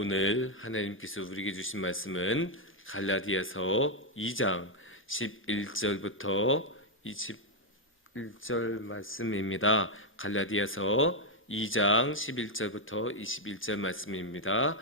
오늘 하나님께서 우리에게 주신 말씀은 갈라디아서 2장 11절부터 21절 말씀입니다. 갈라디아서 2장 11절부터 21절 말씀입니다.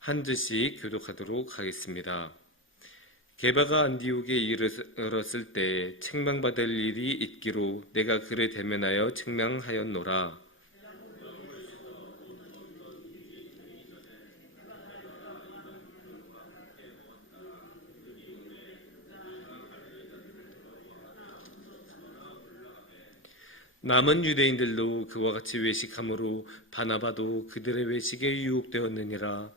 한 절씩 교독하도록 하겠습니다. 게바가 안디옥에 이르렀을 때 책망받을 일이 있기로 내가 그를 대면하여 책망하였노라. 남은 유대인들도 그와 같이 외식함으로 바나바도 그들의 외식에 유혹되었느니라.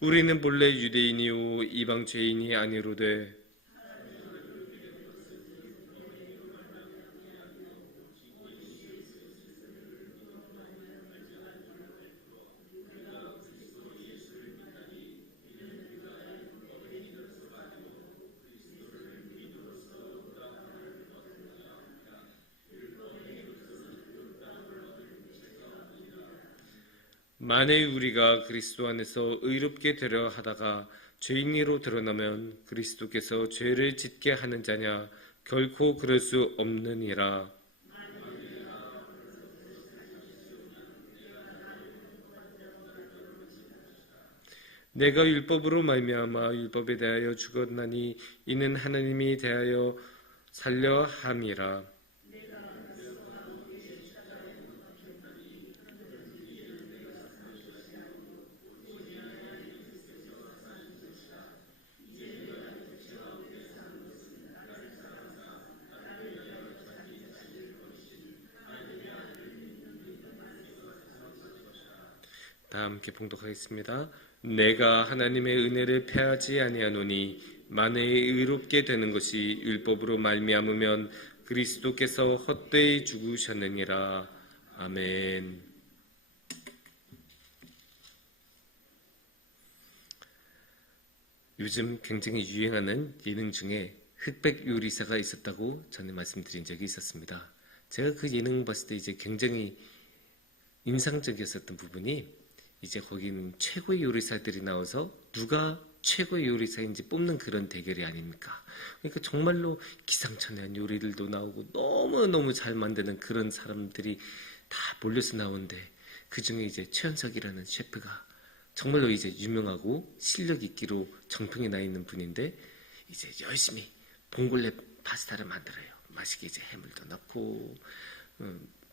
우리는 본래 유대인이요 이방 죄인이 아니로되 만일 우리가 그리스도 안에서 의롭게 되려 하다가 죄인으로 드러나면 그리스도께서 죄를 짓게 하는 자냐? 결코 그럴 수 없느니라. 내가 율법으로 말미암아 율법에 대하여 죽었나니 이는 하나님이 대하여 살려 함이라. 다 함께 봉독하겠습니다. 내가 하나님의 은혜를 패하지 아니하노니 만일 의롭게 되는 것이 율법으로 말미암으면 그리스도께서 헛되이 죽으셨느니라. 아멘. 요즘 굉장히 유행하는 예능 중에 흑백 요리사가 있었다고 전에 말씀드린 적이 있었습니다. 제가 그 예능 봤을 때 이제 굉장히 인상적이었었던 부분이 이제 거기는 최고의 요리사들이 나와서 누가 최고의 요리사인지 뽑는 그런 대결이 아닙니까? 그러니까 정말로 기상천외한 요리들도 나오고 너무너무 잘 만드는 그런 사람들이 다 몰려서 나오는데 그 중에 이제 최현석이라는 셰프가 정말로 이제 유명하고 실력 있기로 정평이 나 있는 분인데 이제 열심히 봉골레 파스타를 만들어요. 맛있게 이제 해물도 넣고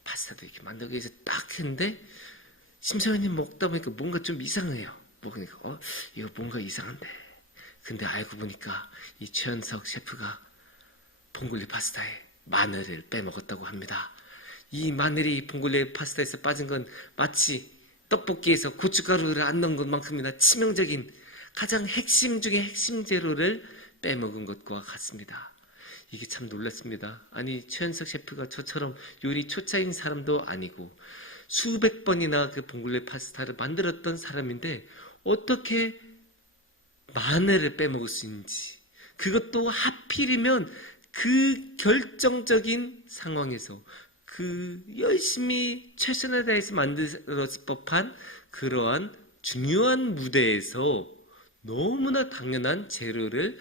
파스타도 이렇게 만들고 이제 딱 했는데 심사위원이 먹다 보니까 뭔가 좀 이상해요. 먹으니까 이거 뭔가 이상한데. 근데 알고 보니까 이 최현석 셰프가 봉골레 파스타에 마늘을 빼먹었다고 합니다. 이 마늘이 봉골레 파스타에서 빠진 건 마치 떡볶이에서 고춧가루를 안 넣은 것만큼이나 치명적인 가장 핵심 중에 핵심 재료를 빼먹은 것과 같습니다. 이게 참 놀랐습니다. 아니 최현석 셰프가 저처럼 요리 초짜인 사람도 아니고 수백 번이나 그 봉골레 파스타를 만들었던 사람인데 어떻게 마늘을 빼먹을 수 있는지, 그것도 하필이면 그 결정적인 상황에서 그 열심히 최선을 다해서 만들었을 법한 그러한 중요한 무대에서 너무나 당연한 재료를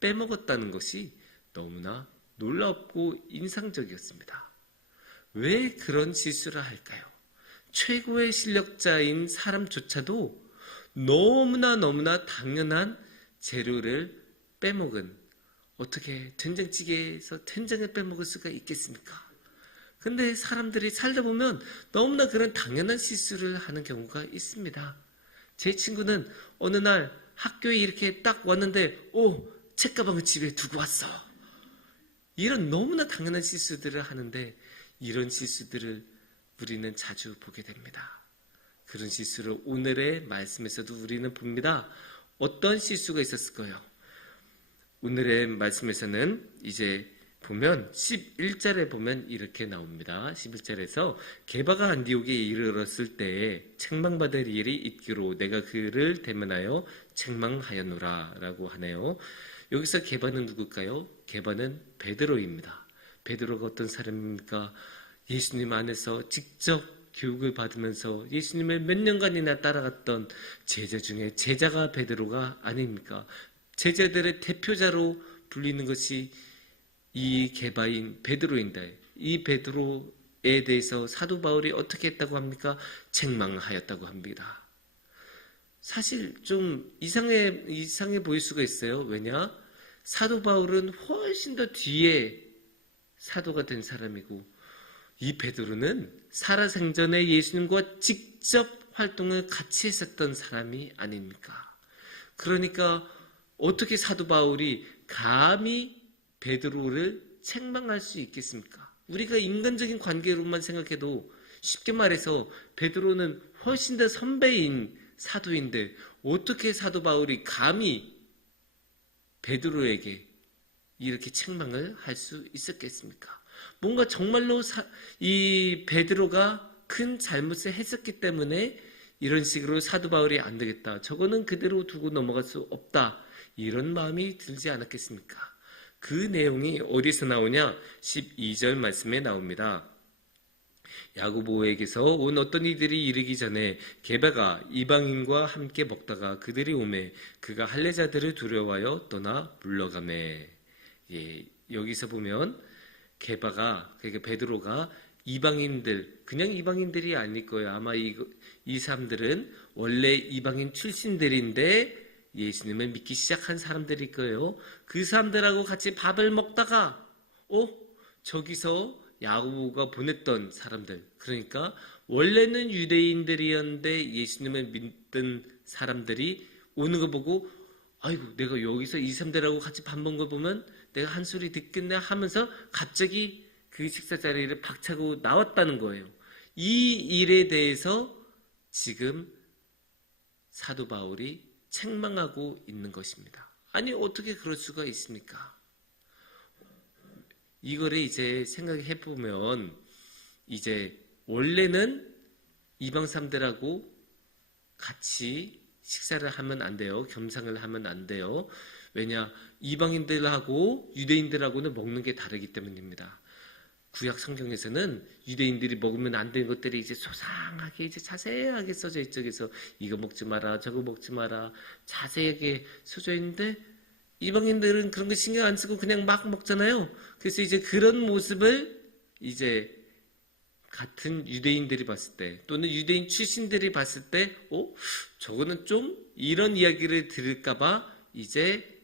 빼먹었다는 것이 너무나 놀랍고 인상적이었습니다. 왜 그런 실수를 할까요? 최고의 실력자인 사람조차도 너무나 당연한 재료를 빼먹은, 어떻게 된장찌개에서 된장을 빼먹을 수가 있겠습니까? 근데 사람들이 살다 보면 너무나 그런 당연한 실수를 하는 경우가 있습니다. 제 친구는 어느 날 학교에 이렇게 딱 왔는데 책가방을 집에 두고 왔어. 이런 너무나 당연한 실수들을 하는데 이런 실수들을 우리는 자주 보게 됩니다. 그런 실수를 오늘의 말씀에서도 우리는 봅니다. 어떤 실수가 있었을까요? 오늘의 말씀에서는 이제 보면 11절에 보면 이렇게 나옵니다. 11절에서 게바가 안디옥에 이르렀을 때에 책망받을 일이 있기로 내가 그를 대면하여 책망하였노라 라고 하네요. 여기서 게바는 누굴까요? 게바는 베드로입니다. 베드로가 어떤 사람입니까? 예수님 안에서 직접 교육을 받으면서 예수님을 몇 년간이나 따라갔던 제자 중에 제자가 베드로가 아닙니까? 제자들의 대표자로 불리는 것이 이 게바인 베드로인데, 이 베드로에 대해서 사도 바울이 어떻게 했다고 합니까? 책망하였다고 합니다. 사실 좀 이상해 보일 수가 있어요. 왜냐? 사도 바울은 훨씬 더 뒤에 사도가 된 사람이고, 이 베드로는 살아생전에 예수님과 직접 활동을 같이 했었던 사람이 아닙니까? 그러니까 어떻게 사도 바울이 감히 베드로를 책망할 수 있겠습니까? 우리가 인간적인 관계로만 생각해도 쉽게 말해서 베드로는 훨씬 더 선배인 사도인데 어떻게 사도 바울이 감히 베드로에게 이렇게 책망을 할 수 있었겠습니까? 뭔가 정말로 이 베드로가 큰 잘못을 했었기 때문에 이런 식으로 사도 바울이 안 되겠다, 저거는 그대로 두고 넘어갈 수 없다, 이런 마음이 들지 않았겠습니까? 그 내용이 어디서 나오냐? 12절 말씀에 나옵니다. 야고보에게서 온 어떤 이들이 이르기 전에 게바가 이방인과 함께 먹다가 그들이 오매 그가 할례자들을 두려워하여 떠나 물러가매. 여기서 보면 게바가, 그러니까 베드로가 이방인들, 그냥 이방인들이 아닐 거예요. 아마 이 사람들은 원래 이방인 출신들인데 예수님을 믿기 시작한 사람들일 거예요. 그 사람들하고 같이 밥을 먹다가 저기서 야고보가 보냈던 사람들, 그러니까 원래는 유대인들이었는데 예수님을 믿던 사람들이 오는 거 보고 아이고, 내가 여기서 이 사람들하고 같이 밥 먹은 거 보면 내가 한 소리 듣겠네 하면서 갑자기 그 식사 자리를 박차고 나왔다는 거예요. 이 일에 대해서 지금 사도 바울이 책망하고 있는 것입니다. 아니, 어떻게 그럴 수가 있습니까? 이거를 이제 생각해 보면, 이제 원래는 이방 사람들하고 같이 식사를 하면 안 돼요. 겸상을 하면 안 돼요. 왜냐? 이방인들하고 유대인들하고는 먹는 게 다르기 때문입니다. 구약 성경에서는 유대인들이 먹으면 안 되는 것들이 이제 소상하게 이제 자세하게 써져 있죠. 그래서 이거 먹지 마라, 저거 먹지 마라, 자세하게 써져 있는데 이방인들은 그런 거 신경 안 쓰고 그냥 막 먹잖아요. 그래서 이제 그런 모습을 이제 같은 유대인들이 봤을 때, 또는 유대인 출신들이 봤을 때, 저거는 좀 이런 이야기를 들을까봐 이제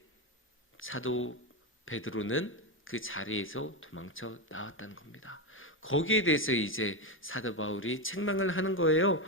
사도 베드로는 그 자리에서 도망쳐 나왔다는 겁니다. 거기에 대해서 이제 사도 바울이 책망을 하는 거예요.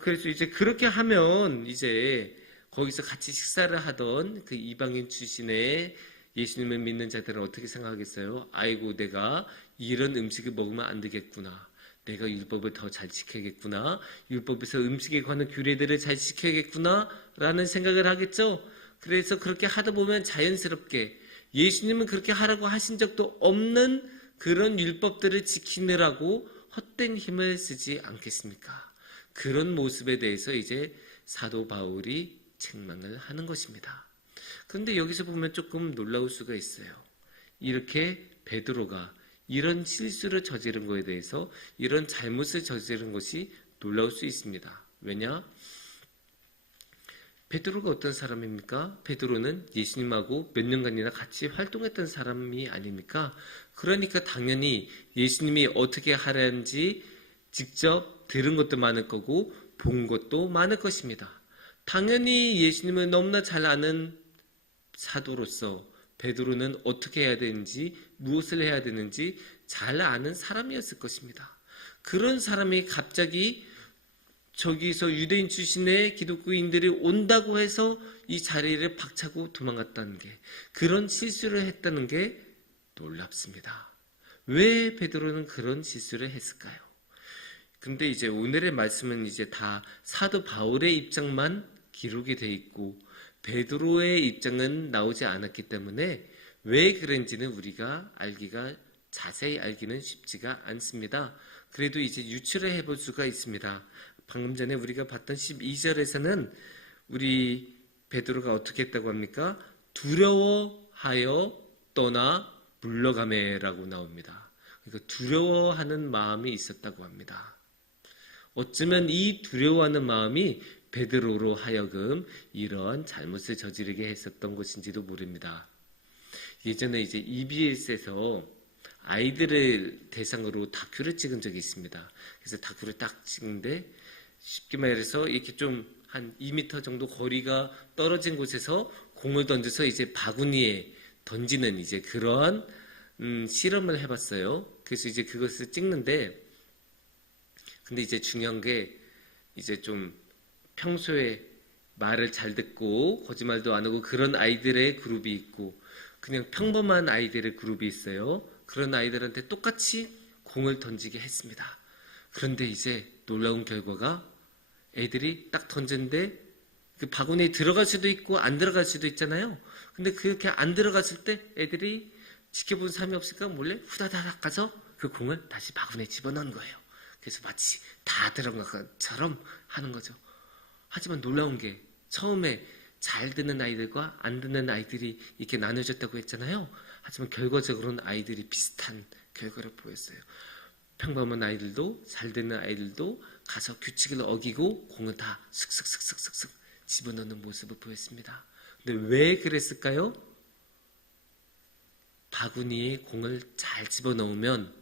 그래서 이제 그렇게 하면 이제 거기서 같이 식사를 하던 그 이방인 출신의 예수님을 믿는 자들은 어떻게 생각하겠어요? 아이고, 내가 이런 음식을 먹으면 안 되겠구나, 내가 율법을 더 잘 지켜야겠구나, 율법에서 음식에 관한 규례들을 잘 지켜야겠구나 라는 생각을 하겠죠. 그래서 그렇게 하다 보면 자연스럽게 예수님은 그렇게 하라고 하신 적도 없는 그런 율법들을 지키느라고 헛된 힘을 쓰지 않겠습니까? 그런 모습에 대해서 이제 사도 바울이 책망을 하는 것입니다. 그런데 여기서 보면 조금 놀라울 수가 있어요. 이렇게 베드로가 이런 실수를 저지른 것에 대해서, 이런 잘못을 저지른 것이 놀라울 수 있습니다. 왜냐? 베드로가 어떤 사람입니까? 베드로는 예수님하고 몇 년간이나 같이 활동했던 사람이 아닙니까? 그러니까 당연히 예수님이 어떻게 하라는지 직접 들은 것도 많을 거고 본 것도 많을 것입니다. 당연히 예수님을 너무나 잘 아는 사도로서 베드로는 어떻게 해야 되는지, 무엇을 해야 되는지 잘 아는 사람이었을 것입니다. 그런 사람이 갑자기 저기서 유대인 출신의 기독교인들이 온다고 해서 이 자리를 박차고 도망갔다는 게, 그런 실수를 했다는 게 놀랍습니다. 왜 베드로는 그런 실수를 했을까요? 근데 이제 오늘의 말씀은 이제 다 사도 바울의 입장만 기록이 돼 있고 베드로의 입장은 나오지 않았기 때문에 왜 그런지는 우리가 자세히 알기는 쉽지가 않습니다. 그래도 이제 유추를 해볼 수가 있습니다. 방금 전에 우리가 봤던 12절에서는 우리 베드로가 어떻게 했다고 합니까? 두려워하여 떠나 물러가매라고 나옵니다. 그러니까 두려워하는 마음이 있었다고 합니다. 어쩌면 이 두려워하는 마음이 베드로로 하여금 이런 잘못을 저지르게 했었던 것인지도 모릅니다. 예전에 이제 EBS에서 아이들을 대상으로 다큐를 찍은 적이 있습니다. 그래서 다큐를 딱 찍는데 쉽게 말해서 이렇게 좀 한 2m 정도 거리가 떨어진 곳에서 공을 던져서 이제 바구니에 던지는 이제 그러한 실험을 해봤어요. 그래서 이제 그것을 찍는데, 근데 이제 중요한 게 이제 좀 평소에 말을 잘 듣고 거짓말도 안 하고 그런 아이들의 그룹이 있고 그냥 평범한 아이들의 그룹이 있어요. 그런 아이들한테 똑같이 공을 던지게 했습니다. 그런데 이제 놀라운 결과가 애들이 딱 던졌는데 그 바구니에 들어갈 수도 있고 안 들어갈 수도 있잖아요. 근데 그렇게 안 들어갔을 때 애들이 지켜본 사람이 없으니까 몰래 후다다닥 가서 그 공을 다시 바구니에 집어넣은 거예요. 그래서 마치 다 들어간 것처럼 하는 거죠. 하지만 놀라운 게 처음에 잘 듣는 아이들과 안 듣는 아이들이 이렇게 나눠졌다고 했잖아요. 하지만 결과적으로는 아이들이 비슷한 결과를 보였어요. 평범한 아이들도 잘 듣는 아이들도 가서 규칙을 어기고 공을 다 슥슥슥슥슥 집어넣는 모습을 보였습니다. 근데 왜 그랬을까요? 바구니에 공을 잘 집어넣으면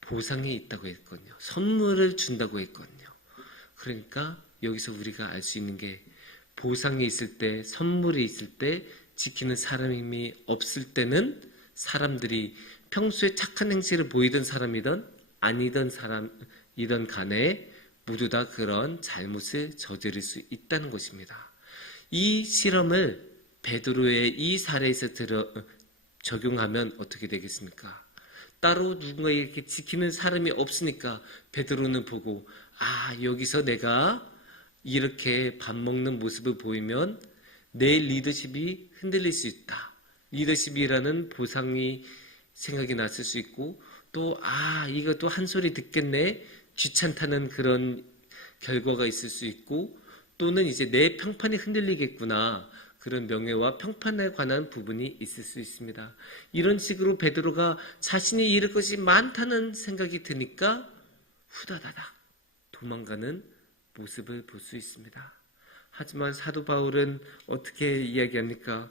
보상이 있다고 했거든요. 선물을 준다고 했거든요. 그러니까 여기서 우리가 알 수 있는 게 보상이 있을 때, 선물이 있을 때, 지키는 사람이 없을 때는 사람들이 평소에 착한 행실을 보이던 사람이든 아니던 사람이든 간에 모두 다 그런 잘못을 저지를 수 있다는 것입니다. 이 실험을 베드로의 이 사례에서 적용하면 어떻게 되겠습니까? 따로 누군가 이렇게 지키는 사람이 없으니까 베드로는 보고 여기서 내가 이렇게 밥 먹는 모습을 보이면 내 리더십이 흔들릴 수 있다. 리더십이라는 보상이 생각이 났을 수 있고 또 이것도 한 소리 듣겠네. 귀찮다는 그런 결과가 있을 수 있고 또는 이제 내 평판이 흔들리겠구나. 그런 명예와 평판에 관한 부분이 있을 수 있습니다. 이런 식으로 베드로가 자신이 잃을 것이 많다는 생각이 드니까 후다다닥 도망가는 모습을 볼 수 있습니다. 하지만 사도 바울은 어떻게 이야기합니까?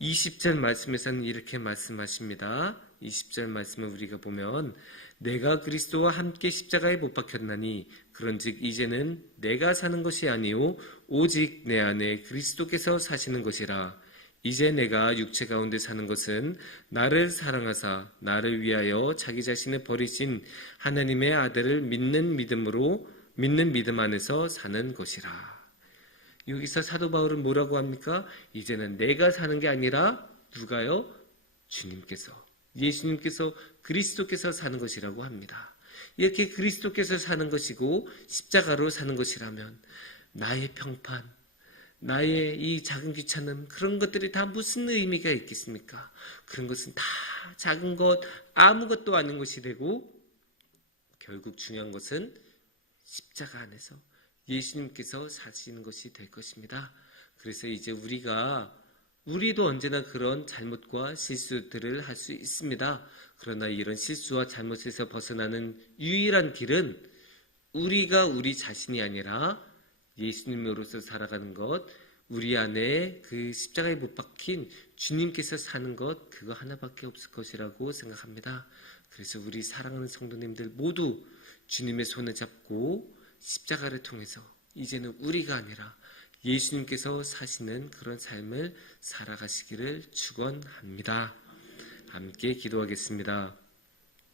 20절 말씀에서는 이렇게 말씀하십니다. 20절 말씀을 우리가 보면 내가 그리스도와 함께 십자가에 못 박혔나니 그런즉 이제는 내가 사는 것이 아니요 오직 내 안에 그리스도께서 사시는 것이라. 이제 내가 육체 가운데 사는 것은 나를 사랑하사 나를 위하여 자기 자신을 버리신 하나님의 아들을 믿는 믿음 안에서 사는 것이라. 여기서 사도 바울은 뭐라고 합니까? 이제는 내가 사는 게 아니라 누가요? 주님께서, 예수님께서, 그리스도께서 사는 것이라고 합니다. 이렇게 그리스도께서 사는 것이고 십자가로 사는 것이라면 나의 평판, 나의 이 작은 귀찮음, 그런 것들이 다 무슨 의미가 있겠습니까? 그런 것은 다 작은 것, 아무것도 아닌 것이 되고 결국 중요한 것은 십자가 안에서 예수님께서 사시는 것이 될 것입니다. 그래서 이제 우리도 언제나 그런 잘못과 실수들을 할 수 있습니다. 그러나 이런 실수와 잘못에서 벗어나는 유일한 길은 우리가 우리 자신이 아니라 예수님으로서 살아가는 것, 우리 안에 그 십자가에 못 박힌 주님께서 사는 것, 그거 하나밖에 없을 것이라고 생각합니다. 그래서 우리 사랑하는 성도님들 모두 주님의 손을 잡고 십자가를 통해서 이제는 우리가 아니라 예수님께서 사시는 그런 삶을 살아가시기를 축원합니다. 함께 기도하겠습니다.